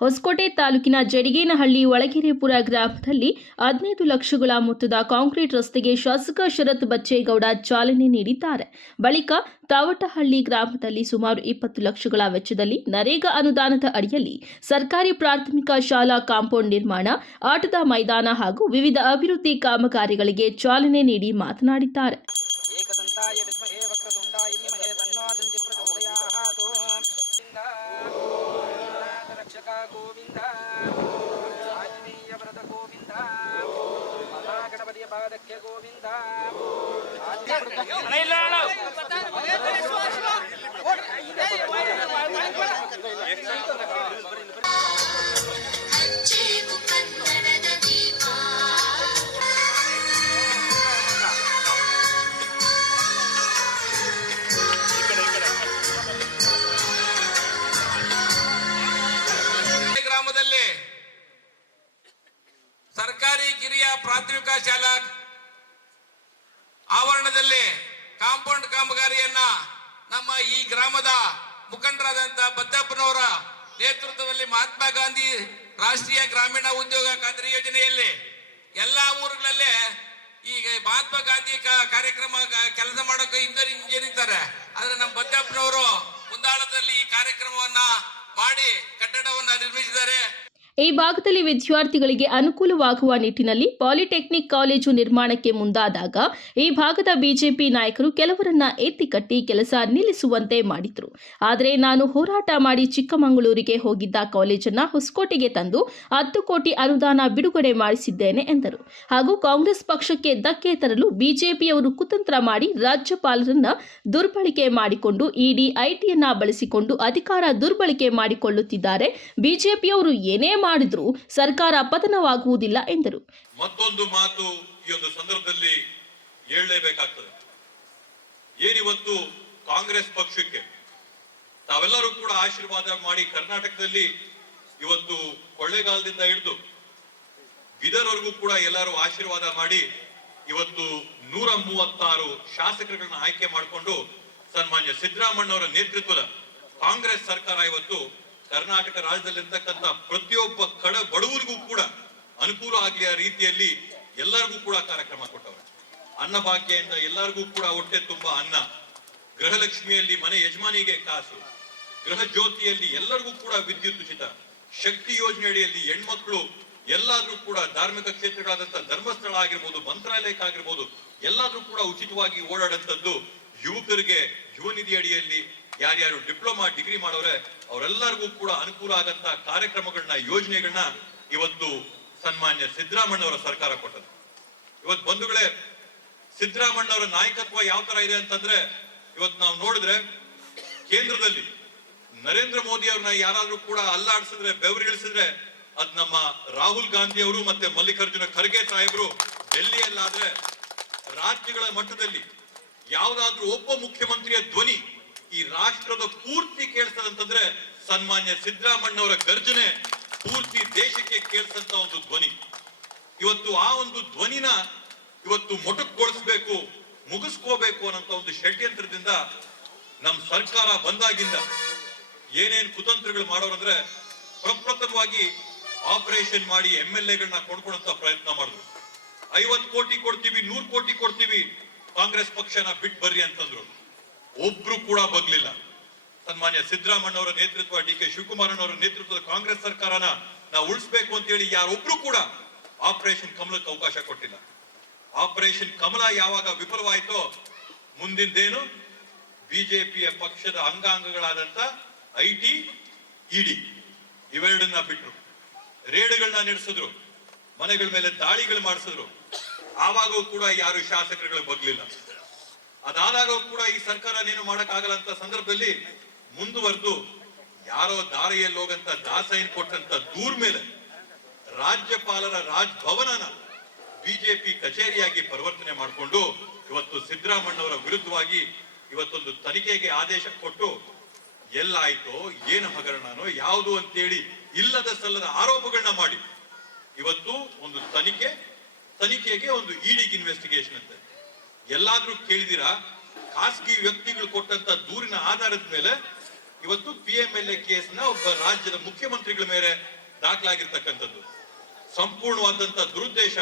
ಹೊಸಕೋಟೆ ತಾಲೂಕಿನ ಜಡಿಗೇನಹಳ್ಳಿ ಒಳಗೆರೆಪುರ ಗ್ರಾಮದಲ್ಲಿ ಹದಿನೈದು ಲಕ್ಷಗಳ ಮೊತ್ತದ ಕಾಂಕ್ರೀಟ್ ರಸ್ತೆಗೆ ಶಾಸಕ ಶರತ್ ಬಚ್ಚೇಗೌಡ ಚಾಲನೆ ನೀಡಿದ್ದಾರೆ. ಬಳಿಕ ತಾವಟಹಳ್ಳಿ ಗ್ರಾಮದಲ್ಲಿ ಸುಮಾರು ಇಪ್ಪತ್ತು ಲಕ್ಷಗಳ ವೆಚ್ಚದಲ್ಲಿ ನರೇಗಾ ಅನುದಾನದ ಅಡಿಯಲ್ಲಿ ಸರ್ಕಾರಿ ಪ್ರಾಥಮಿಕ ಶಾಲಾ ಕಾಂಪೌಂಡ್ ನಿರ್ಮಾಣ, ಆಟದ ಮೈದಾನ ಹಾಗೂ ವಿವಿಧ ಅಭಿವೃದ್ಧಿ ಕಾಮಗಾರಿಗಳಿಗೆ ಚಾಲನೆ ನೀಡಿ ಮಾತನಾಡಿದ್ದಾರೆ. ಗ್ರಾಮದಲ್ಲಿ ಸರ್ಕಾರಿ ಕಿರಿಯ ಪ್ರಾಥಮಿಕ ಶಾಲಾ ಆವರಣದಲ್ಲಿ ಕಾಂಪೌಂಡ್ ಕಾಮಗಾರಿಯನ್ನ ನಮ್ಮ ಈ ಗ್ರಾಮದ ಮುಖಂಡರಾದಂತಹ ಬದ್ದಪ್ಪನವರ ನೇತೃತ್ವದಲ್ಲಿ ಮಹಾತ್ಮ ಗಾಂಧಿ ರಾಷ್ಟ್ರೀಯ ಗ್ರಾಮೀಣ ಉದ್ಯೋಗ ಖಾತ್ರಿ ಯೋಜನೆಯಲ್ಲಿ ಎಲ್ಲಾ ಊರುಗಳಲ್ಲೇ ಈಗ ಮಹಾತ್ಮ ಗಾಂಧಿ ಕಾರ್ಯಕ್ರಮ ಕೆಲಸ ಮಾಡೋಕೆ ಹಿಂಜರಿತಾರೆ ಆದ್ರೆ ನಮ್ಮ ಬದ್ದಪ್ಪನವರು ಮುಂದಾಳದಲ್ಲಿ ಈ ಕಾರ್ಯಕ್ರಮವನ್ನ ಮಾಡಿ ಕಟ್ಟಡವನ್ನ ನಿರ್ಮಿಸಿದ್ದಾರೆ. ಈ ಭಾಗದಲ್ಲಿ ವಿದ್ಯಾರ್ಥಿಗಳಿಗೆ ಅನುಕೂಲವಾಗುವ ನಿಟ್ಟಿನಲ್ಲಿ ಪಾಲಿಟೆಕ್ನಿಕ್ ಕಾಲೇಜು ನಿರ್ಮಾಣಕ್ಕೆ ಮುಂದಾದಾಗ ಈ ಭಾಗದ ಬಿಜೆಪಿ ನಾಯಕರು ಕೆಲವರನ್ನ ಎತ್ತಿಕಟ್ಟಿ ಕೆಲಸ ನಿಲ್ಲಿಸುವಂತೆ ಮಾಡಿದ್ರು. ಆದರೆ ನಾನು ಹೋರಾಟ ಮಾಡಿ ಚಿಕ್ಕಮಗಳೂರಿಗೆ ಹೋಗಿದ್ದ ಕಾಲೇಜನ್ನ ಹೊಸಕೋಟೆಗೆ ತಂದು ಹತ್ತು ಕೋಟಿ ಅನುದಾನ ಬಿಡುಗಡೆ ಮಾಡಿಸಿದ್ದೇನೆ ಎಂದರು. ಹಾಗೂ ಕಾಂಗ್ರೆಸ್ ಪಕ್ಷಕ್ಕೆ ಧಕ್ಕೆ ತರಲು ಬಿಜೆಪಿಯವರು ಕುತಂತ್ರ ಮಾಡಿ ರಾಜ್ಯಪಾಲರನ್ನ ದುರ್ಬಳಕೆ ಮಾಡಿಕೊಂಡು ಇಡಿ ಐಟಿಯನ್ನ ಬಳಸಿಕೊಂಡು ಅಧಿಕಾರ ದುರ್ಬಳಕೆ ಮಾಡಿಕೊಳ್ಳುತ್ತಿದ್ದಾರೆ. ಬಿಜೆಪಿಯವರು ಏನೇ ಮಾಡಿದ್ರೂ ಸರ್ಕಾರ ಪತನವಾಗುವುದಿಲ್ಲ ಎಂದರು. ಮತ್ತೊಂದು ಮಾತು ಈ ಒಂದು ಸಂದರ್ಭದಲ್ಲಿ ಹೇಳಲೇಬೇಕಾಗ್ತದೆ. ಏನಿವತ್ತು ಕಾಂಗ್ರೆಸ್ ಪಕ್ಷಕ್ಕೆ ತಾವೆಲ್ಲರೂ ಕೂಡ ಆಶೀರ್ವಾದ ಮಾಡಿ ಕರ್ನಾಟಕದಲ್ಲಿ ಇವತ್ತು ಕೊಳ್ಳೇಗಾಲದಿಂದ ಹಿಡಿದು ಬಿದರ್ವರೆಗೂ ಕೂಡ ಎಲ್ಲರೂ ಆಶೀರ್ವಾದ ಮಾಡಿ ಇವತ್ತು ನೂರ ಮೂವತ್ತಾರು ಶಾಸಕರುಗಳನ್ನ ಆಯ್ಕೆ ಮಾಡಿಕೊಂಡು ಸನ್ಮಾನ್ಯ ಸಿದ್ದರಾಮಣ್ಣವರ ನೇತೃತ್ವದ ಕಾಂಗ್ರೆಸ್ ಸರ್ಕಾರ ಇವತ್ತು ಕರ್ನಾಟಕ ರಾಜ್ಯದಲ್ಲಿರ್ತಕ್ಕಂಥ ಪ್ರತಿಯೊಬ್ಬ ಕಡ ಬಡವರಿಗೂ ಕೂಡ ಅನುಕೂಲ ಆಗಲಿ ಆ ರೀತಿಯಲ್ಲಿ ಎಲ್ಲರಿಗೂ ಕೂಡ ಕಾರ್ಯಕ್ರಮ ಕೊಟ್ಟವರು. ಅನ್ನಭಾಗ್ಯದಿಂದ ಎಲ್ಲರಿಗೂ ಕೂಡ ಹೊಟ್ಟೆ ತುಂಬಾ ಅನ್ನ. ಗೃಹಲಕ್ಷ್ಮಿಯಲ್ಲಿ ಮನೆ ಯಜಮಾನಿಗೆ ಕಾಸು. ಗೃಹ ಜ್ಯೋತಿಯಲ್ಲಿ ಎಲ್ಲರಿಗೂ ಕೂಡ ವಿದ್ಯುತ್ ಉಚಿತ. ಶಕ್ತಿ ಯೋಜನೆ ಅಡಿಯಲ್ಲಿ ಹೆಣ್ಮಕ್ಳು ಎಲ್ಲಾದ್ರೂ ಕೂಡ ಧಾರ್ಮಿಕ ಕ್ಷೇತ್ರಗಳಾದಂಥ ಧರ್ಮಸ್ಥಳ ಆಗಿರ್ಬೋದು ಮಂತ್ರಾಲಯಕ್ಕಾಗಿರ್ಬೋದು ಎಲ್ಲಾದ್ರೂ ಕೂಡ ಉಚಿತವಾಗಿ ಓಡಾಡಂತದ್ದು ಯುವಕರಿಗೆ ಯುವ ನಿಧಿ ಅಡಿಯಲ್ಲಿ ಯಾರ್ಯಾರು ಡಿಪ್ಲೊಮಾ ಡಿಗ್ರಿ ಮಾಡೋರೆ, ಅವರೆಲ್ಲರಿಗೂ ಕೂಡ ಅನುಕೂಲ ಆಗಂತ ಕಾರ್ಯಕ್ರಮಗಳನ್ನ, ಯೋಜನೆಗಳನ್ನ ಇವತ್ತು ಸನ್ಮಾನ್ಯ ಸಿದ್ದರಾಮಣ್ಣವರ ಸರ್ಕಾರ ಕೊಟ್ಟದ್ದು. ಇವತ್ತು ಬಂಧುಗಳೇ ಸಿದ್ದರಾಮಣ್ಣವರ ನಾಯಕತ್ವ ಯಾವ ತರ ಇದೆ ಅಂತಂದ್ರೆ, ಇವತ್ತು ನಾವು ನೋಡಿದ್ರೆ ಕೇಂದ್ರದಲ್ಲಿ ನರೇಂದ್ರ ಮೋದಿ ಅವ್ರನ್ನ ಯಾರಾದ್ರೂ ಕೂಡ ಅಲ್ಲಾಡಿಸಿದ್ರೆ ಬೆವರಿಳಿಸಿದ್ರೆ ಅದ್ ನಮ್ಮ ರಾಹುಲ್ ಗಾಂಧಿ ಅವರು ಮತ್ತೆ ಮಲ್ಲಿಕಾರ್ಜುನ ಖರ್ಗೆ ಸಾಹೇಬರು ಡೆಲ್ಲಿಯಲ್ಲಾದ್ರೆ ರಾಜ್ಯಗಳ ಮಟ್ಟದಲ್ಲಿ ಯಾವ್ದಾದ್ರೂ ಒಬ್ಬ ಮುಖ್ಯಮಂತ್ರಿಯ ಧ್ವನಿ ಈ ರಾಷ್ಟ್ರದ ಪೂರ್ತಿ ಕೇಳಿಸ್ತದಂತಂದ್ರೆ ಸನ್ಮಾನ್ಯ ಸಿದ್ದರಾಮಣ್ಣವರ ಗರ್ಜನೆ ಪೂರ್ತಿ ದೇಶಕ್ಕೆ ಕೇಳಿಸಂತ ಒಂದು ಧ್ವನಿ. ಇವತ್ತು ಆ ಒಂದು ಧ್ವನಿನ ಇವತ್ತು ಮೊಟಕ್ಗೊಳಿಸ್ಬೇಕು, ಮುಗಿಸ್ಕೋಬೇಕು ಅನ್ನೋ ಒಂದು ಷಡ್ಯಂತ್ರದಿಂದ ನಮ್ ಸರ್ಕಾರ ಬಂದಾಗಿಂದ ಏನೇನ್ ಕುತಂತ್ರಗಳು ಮಾಡೋರಂದ್ರೆ ಪ್ರಪ್ರಥಮವಾಗಿ ಆಪರೇಷನ್ ಮಾಡಿ ಎಂ ಎಲ್ ಎಗಳನ್ನ ಕೊಡ್ಕೊಳಂತ ಪ್ರಯತ್ನ ಮಾಡಿದ್ರು. ಐವತ್ ಕೋಟಿ ಕೊಡ್ತೀವಿ, ನೂರ್ ಕೋಟಿ ಕೊಡ್ತೀವಿ, ಕಾಂಗ್ರೆಸ್ ಪಕ್ಷನ ಬಿಟ್ ಬರ್ರಿ ಅಂತಂದ್ರು. ಒಬ್ರು ಕೂಡ ಬಗ್ಲಿಲ್ಲ ಸನ್ಮಾನ್ಯ ಸಿದ್ದರಾಮಣ್ಣವರ ನೇತೃತ್ವ ಡಿ ಕೆ ಶಿವಕುಮಾರನವರ ನೇತೃತ್ವದ ಕಾಂಗ್ರೆಸ್ ಸರ್ಕಾರನ ನಾವು ಉಳಿಸ್ಬೇಕು ಅಂತ ಹೇಳಿ ಯಾರೊಬ್ರು ಕೂಡ ಆಪರೇಷನ್ ಕಮಲಕ್ಕೆ ಅವಕಾಶ ಕೊಟ್ಟಿಲ್ಲ. ಆಪರೇಷನ್ ಕಮಲ ಯಾವಾಗ ವಿಫಲವಾಯಿತೋ ಮುಂದಿನದೇನು ಬಿಜೆಪಿಯ ಪಕ್ಷದ ಅಂಗಾಂಗಗಳಾದಂತ ಐ ಟಿ ಇಡಿ ಇವೆರಡನ್ನ ಬಿಟ್ರು. ರೇಡ್ಗಳನ್ನ ನಡೆಸಿದ್ರು, ಮನೆಗಳ ಮೇಲೆ ದಾಳಿಗಳು ಮಾಡಿಸಿದ್ರು. ಆವಾಗೂ ಕೂಡ ಯಾರು ಶಾಸಕರುಗಳು ಬಗ್ಲಿಲ್ಲ ಅದಾದಾಗ ಕೂಡ ಈ ಸರ್ಕಾರ ನೀನು ಮಾಡಕ್ಕಾಗಲ್ಲ ಅಂತ ಸಂದರ್ಭದಲ್ಲಿ ಮುಂದುವರೆದು ಯಾರೋ ದಾರಿಯಲ್ಲಿ ಹೋಗಂತ ದಾಸೈನ್ ಕೊಟ್ಟಂತ ದೂರ್ ಮೇಲೆ ರಾಜ್ಯಪಾಲರ ರಾಜ್ ಭವನನ ಬಿಜೆಪಿ ಕಚೇರಿಯಾಗಿ ಪರಿವರ್ತನೆ ಮಾಡಿಕೊಂಡು ಇವತ್ತು ಸಿದ್ದರಾಮಣ್ಣವರ ವಿರುದ್ಧವಾಗಿ ಇವತ್ತೊಂದು ತನಿಖೆಗೆ ಆದೇಶ ಕೊಟ್ಟು ಎಲ್ಲಾಯ್ತೋ ಏನು ಹಗರಣನೋ, ಯಾವುದು ಅಂತೇಳಿ ಇಲ್ಲದ ಸಲ್ಲದ ಆರೋಪಗಳನ್ನ ಮಾಡಿ. ಇವತ್ತು ಒಂದು ತನಿಖೆ, ತನಿಖೆಗೆ ಒಂದು ಇಡಿಗ್ ಇನ್ವೆಸ್ಟಿಗೇಷನ್ ಅಂತೆ. ಎಲ್ಲಾದ್ರೂ ಕೇಳಿದಿರಾ? ಖಾಸಗಿ ವ್ಯಕ್ತಿಗಳು ಕೊಟ್ಟಂತ ದೂರಿನ ಆಧಾರದ ಮೇಲೆ ಇವತ್ತು ಪಿ ಎಂ ಎಲ್ ಎ ಕೇಸ್ನ ಒಬ್ಬ ರಾಜ್ಯದ ಮುಖ್ಯಮಂತ್ರಿಗಳ ಮೇಲೆ ದಾಖಲಾಗಿರ್ತಕ್ಕಂಥದ್ದು. ಸಂಪೂರ್ಣವಾದಂತ ದುರುದ್ದೇಶ.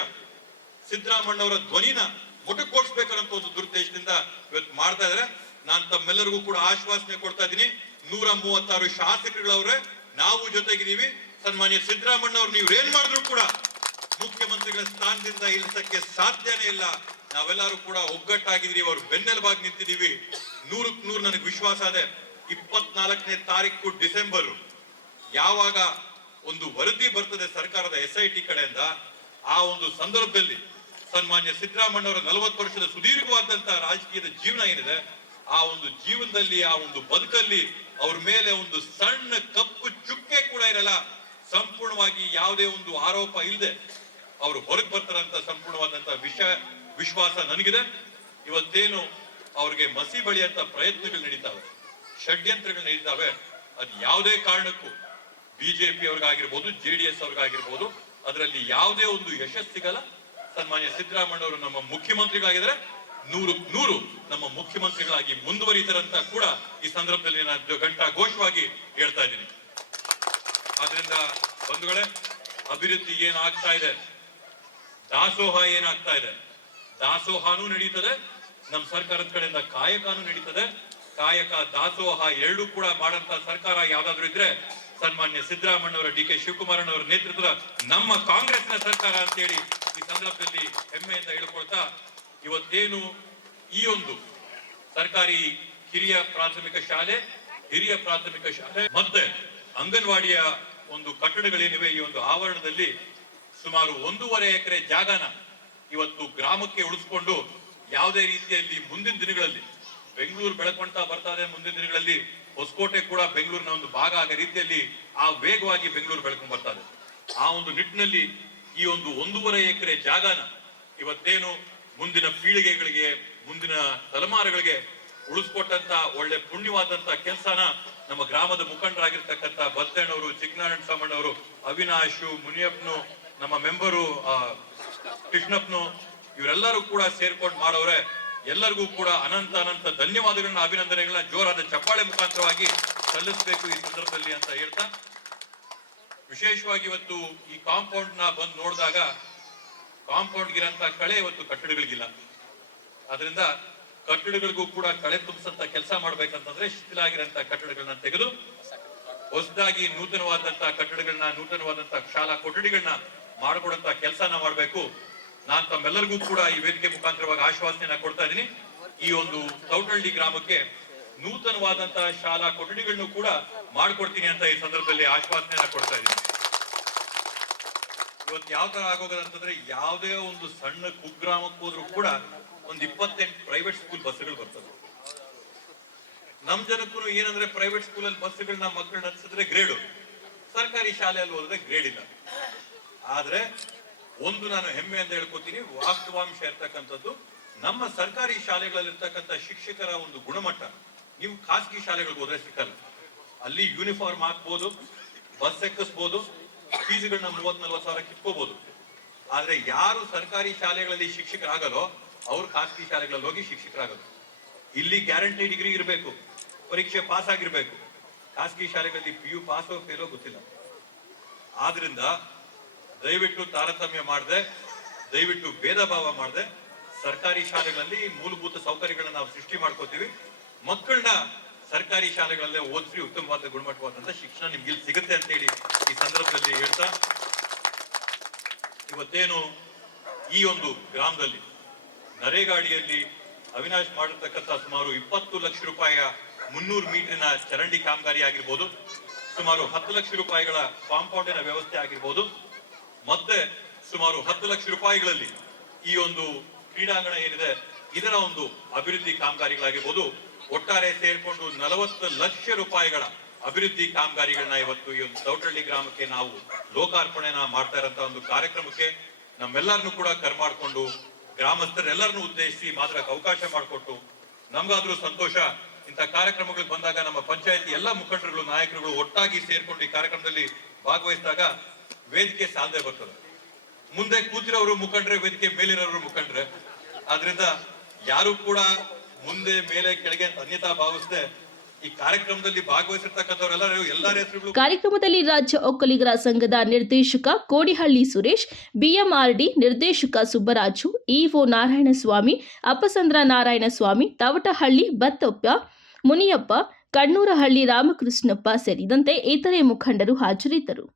ಸಿದ್ದರಾಮಣ್ಣವರ ಧ್ವನಿನ ಮೊಟಕುಗೊಳಿಸ್ಬೇಕನ್ನೋ ಒಂದು ದುರುದ್ದೇಶದಿಂದ ಇವತ್ತು ಮಾಡ್ತಾ ಇದ್ರೆ ನಾನು ತಮ್ಮೆಲ್ಲರಿಗೂ ಕೂಡ ಆಶ್ವಾಸನೆ ಕೊಡ್ತಾ ಇದ್ದೀನಿ. ನೂರ ಮೂವತ್ತಾರು ಶಾಸಕರುಗಳವ್ರೆ, ನಾವು ಜೊತೆಗಿದ್ದೀವಿ. ಸನ್ಮಾನ್ಯ ಸಿದ್ದರಾಮಣ್ಣ ನೀವು ಏನ್ ಮಾಡಿದ್ರು ಕೂಡ ಮುಖ್ಯಮಂತ್ರಿಗಳ ಸ್ಥಾನದಿಂದ ಇಳಿಸಕ್ಕೆ ಸಾಧ್ಯನೇ ಇಲ್ಲ. ನಾವೆಲ್ಲರೂ ಕೂಡ ಒಗ್ಗಟ್ಟಾಗಿದ್ದೀವಿ ಅವರು ಬೆನ್ನೆಲುಬಾಗಿ ನಿಂತಿದ್ದೀವಿ. ನೂರಕ್ಕೆ ನೂರು ನನಗೆ ವಿಶ್ವಾಸ ಇದೆ. ಇಪ್ಪತ್ನಾಲ್ಕನೇ ತಾರೀಕು ಡಿಸೆಂಬರ್, ಯಾವಾಗ ಒಂದು ವರದಿ ಬರ್ತದೆ ಸರ್ಕಾರದ ಎಸ್ ಐ ಟಿ ಕಡೆಯಿಂದ, ಆ ಒಂದು ಸಂದರ್ಭದಲ್ಲಿ ಸನ್ಮಾನ್ಯ ಸಿದ್ದರಾಮಣ್ಣವರ ನಲವತ್ತು ವರ್ಷದ ಸುದೀರ್ಘವಾದಂತಹ ರಾಜಕೀಯದ ಜೀವನ ಏನಿದೆ, ಆ ಒಂದು ಜೀವನದಲ್ಲಿ, ಆ ಒಂದು ಬದುಕಲ್ಲಿ ಅವ್ರ ಮೇಲೆ ಒಂದು ಸಣ್ಣ ಕಪ್ಪು ಚುಕ್ಕೆ ಕೂಡ ಇರಲ್ಲ. ಸಂಪೂರ್ಣವಾಗಿ ಯಾವುದೇ ಒಂದು ಆರೋಪ ಇಲ್ಲದೆ ಅವರು ಹೊರಗೆ ಬರ್ತಾರಂತ ಸಂಪೂರ್ಣವಾದಂತಹ ವಿಷ ವಿಶ್ವಾಸ ನನಗಿದೆ. ಇವತ್ತೇನು ಅವ್ರಿಗೆ ಮಸಿ ಬಳಿಯಂತ ಪ್ರಯತ್ನಗಳು ನಡೀತಾವೆ, ಷಡ್ಯಂತ್ರಗಳು ನಡೀತಾವೆ, ಅದು ಯಾವುದೇ ಕಾರಣಕ್ಕೂ ಬಿಜೆಪಿ ಅವ್ರಿಗಾಗಿರ್ಬೋದು, ಜೆ ಡಿ ಎಸ್ ಅವ್ರಿಗಾಗಿರ್ಬೋದು, ಅದರಲ್ಲಿ ಯಾವುದೇ ಒಂದು ಯಶಸ್ಸಿಗಲ್ಲ ಸನ್ಮಾನ್ಯ ಸಿದ್ದರಾಮಣ್ಣವರು ನಮ್ಮ ಮುಖ್ಯಮಂತ್ರಿಗಳಾಗಿದ್ರೆ ನೂರು ನೂರು ನಮ್ಮ ಮುಖ್ಯಮಂತ್ರಿಗಳಾಗಿ ಮುಂದುವರಿತಾರಂತ ಕೂಡ ಈ ಸಂದರ್ಭದಲ್ಲಿ ನಾನು ಗಂಟಾ ಘೋಷವಾಗಿ ಹೇಳ್ತಾ ಇದ್ದೀನಿ. ಆದ್ರಿಂದ ಬಂಧುಗಳೇ, ಅಭಿವೃದ್ಧಿ ಏನಾಗ್ತಾ ಇದೆ? ದಾಸೋಹ ಏನಾಗ್ತಾ ಇದೆ? ದಾಸೋಹನೂ ನಡೀತದೆ. ನಮ್ಮ ಸರ್ಕಾರದ ಕಡೆಯಿಂದ ಕಾಯಕನೂ ನಡೀತದೆ. ಕಾಯಕ, ದಾಸೋಹ ಎರಡೂ ಕೂಡ ಮಾಡಂತ ಸರ್ಕಾರ ಯಾವ್ದಾದ್ರು ಇದ್ರೆ ಸನ್ಮಾನ್ಯ ಸಿದ್ದರಾಮಣ್ಣವರ ಡಿ ಕೆ ಶಿವಕುಮಾರಣ್ಣವರ ನೇತೃತ್ವದ ನಮ್ಮ ಕಾಂಗ್ರೆಸ್ನ ಸರ್ಕಾರ ಅಂತ ಹೇಳಿ ಈ ಸಂದರ್ಭದಲ್ಲಿ ಹೆಮ್ಮೆಯಿಂದ ಹೇಳ್ಕೊಳ್ತಾ ಇವತ್ತೇನು ಈ ಒಂದು ಸರ್ಕಾರಿ ಹಿರಿಯ ಪ್ರಾಥಮಿಕ ಶಾಲೆ, ಹಿರಿಯ ಪ್ರಾಥಮಿಕ ಶಾಲೆ ಮತ್ತೆ ಅಂಗನವಾಡಿಯ ಒಂದು ಕಟ್ಟಡಗಳೇನಿವೆ ಈ ಒಂದು ಆವರಣದಲ್ಲಿ ಸುಮಾರು ಒಂದೂವರೆ ಎಕರೆ ಜಾಗನ ಇವತ್ತು ಗ್ರಾಮಕ್ಕೆ ಉಳಿಸ್ಕೊಂಡು ಯಾವುದೇ ರೀತಿಯಲ್ಲಿ ಮುಂದಿನ ದಿನಗಳಲ್ಲಿ ಬೆಂಗಳೂರು ಬೆಳಕೊಂತ ಬರ್ತಾ ಇದೆ. ಮುಂದಿನ ದಿನಗಳಲ್ಲಿ ಹೊಸಕೋಟೆ ಕೂಡ ಬೆಂಗಳೂರಿನ ಒಂದು ಭಾಗ ಆಗ ರೀತಿಯಲ್ಲಿ ಆ ವೇಗವಾಗಿ ಬೆಂಗಳೂರು ಬೆಳ್ಕೊಂಡ್ ಬರ್ತಾ ಇದೆ. ಆ ಒಂದು ನಿಟ್ಟಿನಲ್ಲಿ ಈ ಒಂದು ಒಂದೂವರೆ ಎಕರೆ ಜಾಗನ ಇವತ್ತೇನು ಮುಂದಿನ ಪೀಳಿಗೆಗಳಿಗೆ, ಮುಂದಿನ ತಲೆಮಾರುಗಳಿಗೆ ಉಳಿಸ್ಕೊಟ್ಟಂತ ಒಳ್ಳೆ ಪುಣ್ಯವಾದಂತ ಕೆಲಸನ ನಮ್ಮ ಗ್ರಾಮದ ಮುಖಂಡರಾಗಿರ್ತಕ್ಕಂಥ ಬತ್ತಣ್ಣವರು ಚಿಕ್ಕನಾರಾಯಣ ಸ್ವಾಮಣ್ಣವರು, ಅವಿನಾಶು, ಮುನಿಯಪ್ಪನು ನಮ್ಮ ಮೆಂಬರು ಕೃಷ್ಣಪ್ಪನು ಇವರೆಲ್ಲರೂ ಕೂಡ ಸೇರ್ಕೊಂಡು ಮಾಡೋರೆ. ಎಲ್ಲರಿಗೂ ಕೂಡ ಅನಂತ ಅನಂತ ಧನ್ಯವಾದಗಳನ್ನ, ಅಭಿನಂದನೆಗಳನ್ನ ಜೋರಾದ ಚಪ್ಪಾಳೆ ಮುಖಾಂತರವಾಗಿ ಸಲ್ಲಿಸಬೇಕು ಈ ಸಂದರ್ಭದಲ್ಲಿ ಅಂತ ಹೇಳ್ತಾ. ವಿಶೇಷವಾಗಿ ಇವತ್ತು ಈ ಕಾಂಪೌಂಡ್ನ ಬಂದು ನೋಡಿದಾಗ ಕಾಂಪೌಂಡ್ ಇರಂತ ಕಳೆ ಇವತ್ತು ಕಟ್ಟಡಗಳಿಗಿಲ್ಲ. ಅದರಿಂದ ಕಟ್ಟಡಗಳಿಗೂ ಕೂಡ ಕಳೆ ತುಂಬಿಸಂತ ಕೆಲಸ ಮಾಡ್ಬೇಕಂತಂದ್ರೆ ಶಿಥಿಲಾಗಿರಂತ ಕಟ್ಟಡಗಳನ್ನ ತೆಗೆದು ಹೊಸದಾಗಿ ನೂತನವಾದಂತಹ ಕಟ್ಟಡಗಳನ್ನ ನೂತನವಾದಂತಹ ಶಾಲಾ ಕೊಠಡಿಗಳನ್ನ ಮಾಡ್ಕೊಡಂತ ಕೆಲಸನ ಮಾಡಬೇಕು. ನಾನ್ ತಮ್ಮೆಲ್ಲರಿಗೂ ಕೂಡ ಈ ವೇದಿಕೆ ಮುಖಾಂತರವಾಗಿ ಆಶ್ವಾಸನೆಯನ್ನ ಕೊಡ್ತಾ ಇದ್ದೀನಿ. ಈ ಒಂದು ತೌಟಳ್ಳಿ ಗ್ರಾಮಕ್ಕೆ ನೂತನವಾದಂತಹ ಶಾಲಾ ಕೊಠಡಿಗಳನ್ನು ಕೂಡ ಮಾಡ್ಕೊಡ್ತೀನಿ ಅಂತ ಈ ಸಂದರ್ಭದಲ್ಲಿ ಆಶ್ವಾಸನೆಯನ್ನ ಕೊಡ್ತಾ ಇದ್ದೀನಿ. ಇವತ್ತು ಯಾವ ತರ ಆಗೋಗದ ಅಂತಂದ್ರೆ ಯಾವುದೇ ಒಂದು ಸಣ್ಣ ಕುಗ್ರಾಮಕ್ಕೆ ಹೋದ್ರು ಕೂಡ ಒಂದು ಇಪ್ಪತ್ತೆಂಟು ಪ್ರೈವೇಟ್ ಸ್ಕೂಲ್ ಬಸ್ಗಳು ಬರ್ತವೆ ನಮ್ ಜನಕ್ಕೂ ಏನಂದ್ರೆ ಪ್ರೈವೇಟ್ ಸ್ಕೂಲಲ್ಲಿ ಬಸ್ಗಳನ್ನ ಮಕ್ಕಳನ್ನ ಹತ್ಸಿದ್ರೆ ಗ್ರೇಡು ಸರ್ಕಾರಿ ಶಾಲೆಯಲ್ಲಿ ಹೋದ್ರೆ ಗ್ರೇಡ್ ಇಲ್ಲ. ಆದ್ರೆ ಒಂದು ನಾನು ಹೆಮ್ಮೆ ಅಂತ ಹೇಳ್ಕೊತೀನಿ, ವಾಸ್ತವಾಂಶ ಇರ್ತಕ್ಕಂಥದ್ದು ನಮ್ಮ ಸರ್ಕಾರಿ ಶಾಲೆಗಳಲ್ಲಿ ಇರ್ತಕ್ಕಂಥ ಶಿಕ್ಷಕರ ಒಂದು ಗುಣಮಟ್ಟ. ನೀವು ಖಾಸಗಿ ಶಾಲೆಗಳಿಗೆ ಹೋದ್ರೆ ಸಿಕ್ಕಲ್ಲ. ಅಲ್ಲಿ ಯೂನಿಫಾರ್ಮ್ ಹಾಕ್ಬೋದು, ಬಸ್ ಎಕ್ಕಿಸ್ಬೋದು, ಫೀಸ್ಗಳನ್ನ ಮೂವತ್ ನಲ್ವತ್ ಸಾವಿರ ಕಿತ್ಕೋಬಹುದು ಆದ್ರೆ ಯಾರು ಸರ್ಕಾರಿ ಶಾಲೆಗಳಲ್ಲಿ ಶಿಕ್ಷಕರಾಗಲ್ಲೋ ಅವ್ರು ಖಾಸಗಿ ಶಾಲೆಗಳಲ್ಲಿ ಹೋಗಿ ಶಿಕ್ಷಕರಾಗಲ್ಲ ಇಲ್ಲಿ ಗ್ಯಾರಂಟಿ ಡಿಗ್ರಿ ಇರಬೇಕು, ಪರೀಕ್ಷೆ ಪಾಸ್ ಆಗಿರ್ಬೇಕು. ಖಾಸಗಿ ಶಾಲೆಗಳಲ್ಲಿ ಪಿ ಯು ಪಾಸೋ ಫೇಲೋ ಗೊತ್ತಿಲ್ಲ. ಆದ್ರಿಂದ ದಯವಿಟ್ಟು ತಾರತಮ್ಯ ಮಾಡದೆ, ದಯವಿಟ್ಟು ಭೇದ ಭಾವ ಮಾಡದೆ. ಸರ್ಕಾರಿ ಶಾಲೆಗಳಲ್ಲಿ ಮೂಲಭೂತ ಸೌಕರ್ಯಗಳನ್ನ ನಾವು ಸೃಷ್ಟಿ ಮಾಡ್ಕೋತೀವಿ. ಮಕ್ಕಳನ್ನ ಸರ್ಕಾರಿ ಶಾಲೆಗಳಲ್ಲೇ ಓದಿಸಿ ಉತ್ತಮವಾದ ಗುಣಮಟ್ಟವಾದಂತ ಶಿಕ್ಷಣ ನಿಮ್ಗೆ ಇಲ್ಲಿ ಸಿಗುತ್ತೆ ಅಂತ ಹೇಳಿ ಈ ಸಂದರ್ಭದಲ್ಲಿ ಹೇಳ್ತಾ. ಇವತ್ತೇನು ಈ ಒಂದು ಗ್ರಾಮದಲ್ಲಿ ನರೇಗಾಡಿಯಲ್ಲಿ ಅವಿನಾಶ್ ಮಾಡಿರ್ತಕ್ಕಂಥ ಸುಮಾರು ಇಪ್ಪತ್ತು ಲಕ್ಷ ರೂಪಾಯಿಯ ಮುನ್ನೂರು ಮೀಟರ್ನ ಚರಂಡಿ ಕಾಮಗಾರಿ ಆಗಿರ್ಬೋದು, ಸುಮಾರು ಹತ್ತು ಲಕ್ಷ ರೂಪಾಯಿಗಳ ಕಾಂಪೌಂಡಿನ ವ್ಯವಸ್ಥೆ ಆಗಿರ್ಬೋದು ಮತ್ತೆ ಸುಮಾರು ಹತ್ತು ಲಕ್ಷ ರೂಪಾಯಿಗಳಲ್ಲಿ ಈ ಒಂದು ಕ್ರೀಡಾಂಗಣ ಏನಿದೆ, ಇದರ ಒಂದು ಅಭಿವೃದ್ಧಿ ಕಾಮಗಾರಿಗಳಾಗಿರ್ಬೋದು, ಒಟ್ಟಾರೆ ಸೇರ್ಕೊಂಡು ನಲವತ್ತು ಲಕ್ಷ ರೂಪಾಯಿಗಳ ಅಭಿವೃದ್ಧಿ ಕಾಮಗಾರಿಗಳನ್ನ ಇವತ್ತು ಈ ಒಂದು ದೌಟಳ್ಳಿ ಗ್ರಾಮಕ್ಕೆ ನಾವು ಲೋಕಾರ್ಪಣೆನ ಮಾಡ್ತಾ ಇರೋ ಒಂದು ಕಾರ್ಯಕ್ರಮಕ್ಕೆ ನಮ್ಮೆಲ್ಲರನ್ನು ಕೂಡ ಕರ್ಮಾಡ್ಕೊಂಡು ಗ್ರಾಮಸ್ಥರೆಲ್ಲರನ್ನು ಉದ್ದೇಶಿಸಿ ಮಾತ್ರ ಅವಕಾಶ ಮಾಡಿಕೊಟ್ಟು ನಮ್ಗಾದ್ರೂ ಸಂತೋಷ. ಇಂಥ ಕಾರ್ಯಕ್ರಮಗಳಿಗೆ ಬಂದಾಗ ನಮ್ಮ ಪಂಚಾಯತಿ ಎಲ್ಲ ಮುಖಂಡರುಗಳು, ನಾಯಕರುಗಳು ಒಟ್ಟಾಗಿ ಸೇರ್ಕೊಂಡು ಈ ಕಾರ್ಯಕ್ರಮದಲ್ಲಿ ಭಾಗವಹಿಸಿದಾಗ ವೇದಿಕೆ ಸಾಲದೆ ಬರ್ತದೆ. ಮುಂದೆ ಕೂತಿರೋರು ಮುಖಂಡ್ರೆ, ವೇದಿಕೆ ಮೇಲಿರೋರು ಮುಖಂಡ್ರೆ, ಆದ್ರಿಂದ ಯಾರು ಕೂಡ ಮುಂದೆ, ಮೇಲೆ, ಕೆಳಗೆ ಅನ್ಯತಾ ಭಾವಿಸದೆ ಈ ಕಾರ್ಯಕ್ರಮದಲ್ಲಿ ಭಾಗವಹಿಸಿರ್ತಕ್ಕಂಥವರೆಲ್ಲರೂ ಕಾರ್ಯಕ್ರಮದಲ್ಲಿ ರಾಜ್ಯ ಒಕ್ಕಲಿಗರ ಸಂಘದ ನಿರ್ದೇಶಕ ಕೋಡಿಹಳ್ಳಿ ಸುರೇಶ್, ಬಿಎಂಆರ್ಡಿ ನಿರ್ದೇಶಕ ಸುಬ್ಬರಾಜು, ಇಒ ನಾರಾಯಣಸ್ವಾಮಿ, ಅಪ್ಪಸಂದ್ರ ನಾರಾಯಣಸ್ವಾಮಿ, ತವಟಹಳ್ಳಿ ಬತ್ತಪ್ಪ, ಮುನಿಯಪ್ಪ, ಕಣ್ಣೂರಹಳ್ಳಿ ರಾಮಕೃಷ್ಣಪ್ಪ ಸೇರಿದಂತೆ ಇತರೆ ಮುಖಂಡರು ಹಾಜರಿದ್ದರು.